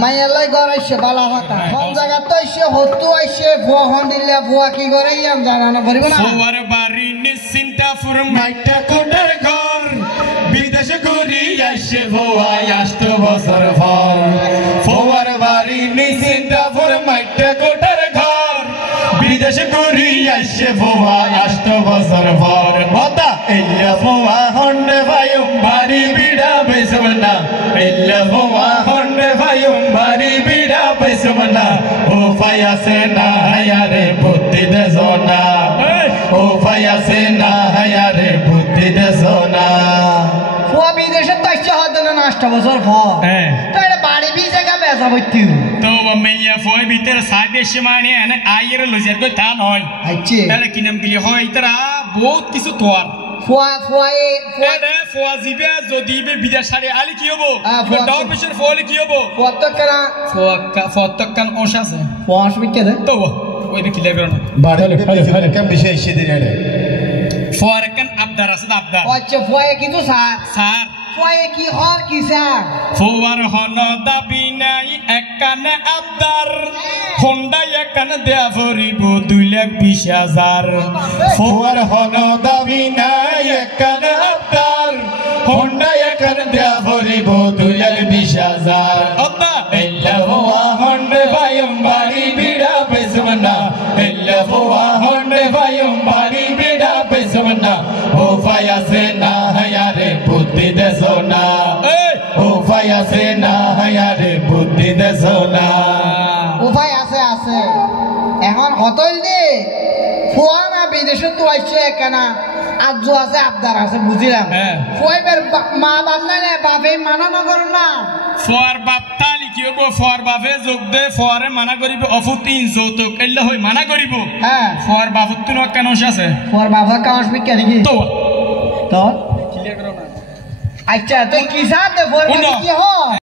মাইয়ালাই গড়াইছে বালা কথা কোন জায়গা তো আইছে হতু আইছে বুয়া হন দিলে বুয়া কি করে ইয়াম জানানো পারিব না ফোয়ার বাড়ি নিশ্চিন্তাপুর মাইটা কোটার ঘর বিদেশে ঘুরি আইছে বুয়া 8 বছর পর ফোয়ার বাড়ি নিশ্চিন্তাপুর মাইটা কোটার ঘর বিদেশে ঘুরি আইছে বুয়া 8 বছর পর বতা এল্লা বুয়া হন্ডে ভাইম বাড়ি বিড়া বেসমনা এল্লা বুয়া হন্ডে ভাইম বাড়ি বিড়া বেসমনা ও ফায়াসে না হায়ারে বুদ্ধি দে সোনা ও ফায়াসে না হায়ারে বুদ্ধি দে সোনা বুয়া বিদেশে তো আইছে হদ না 8 বছর পর তো এটা বাড়ি বি জায়গা বেচা বইতি তো মাইয়া ফয় ভিতর সাদেশ মানে এনে আইয়ের লজার কই তা নয় আইছে তাহলে কি নাম গলি হয় তারা বহুত কিছু তোয়ার ফোয়া জিবে যদি বে বিদেশ সারে আলি কি হবো দাও পেশের ফলে কি হবো ফতকান ওশ আছে ফোয়াশ বিকে দে তো ওই বে ক্লিয়ার করো না বাড়ি কাম বেশি আইছে দিনে ফোয়ারকান আবদার আছে আবদার আচ্ছা ফোয়া কি তো স্যার ফোয়া কি হর কি স্যার ফোয়ার হন দাবি নাই এককানে আবদার হোন্ডা এককানে দেয়া ভরিব 2,20,000 ফোয়ার হন দাবি নাই এককানে আবদার হোন্ডা এককানে দেয়া ভরিব 2,20,000 আব্বা এল্লা ফোয়া হন্ডে ভাইম বাড়ি বিড়া বেসমনা এল্লা ফোয়া হন্ডে ভাইম বাড়ি বিড়া বেসমনা ও ফায়াসে না হায়ারে বুদ্ধি দে সোনা ও ফায়াসে না হায়ারে বুদ্ধি দে সোনা উপায় আছে এখন হতল দে ফোয়া না বিদেশে তো আইছে কেনা আজ আছে আবদার আছে বুঝিলাম ফোয়াইবের মা বাপ না বাপে মানা না করো না ফোয়ার বাপ তালি কি হবো ফোয়ার বাপে যোগ দে ফোয়ারে মানা করিব অফুতিন যৌতুক এল্লা হই মানা করিব ফোয়ার বাপতুন কেন আছে ফোয়ার বাবা কাউস বিকে নাকি তো ক্লিয়ার করো না আচ্ছা তুই কি সাথে ফোয়ার কি হয়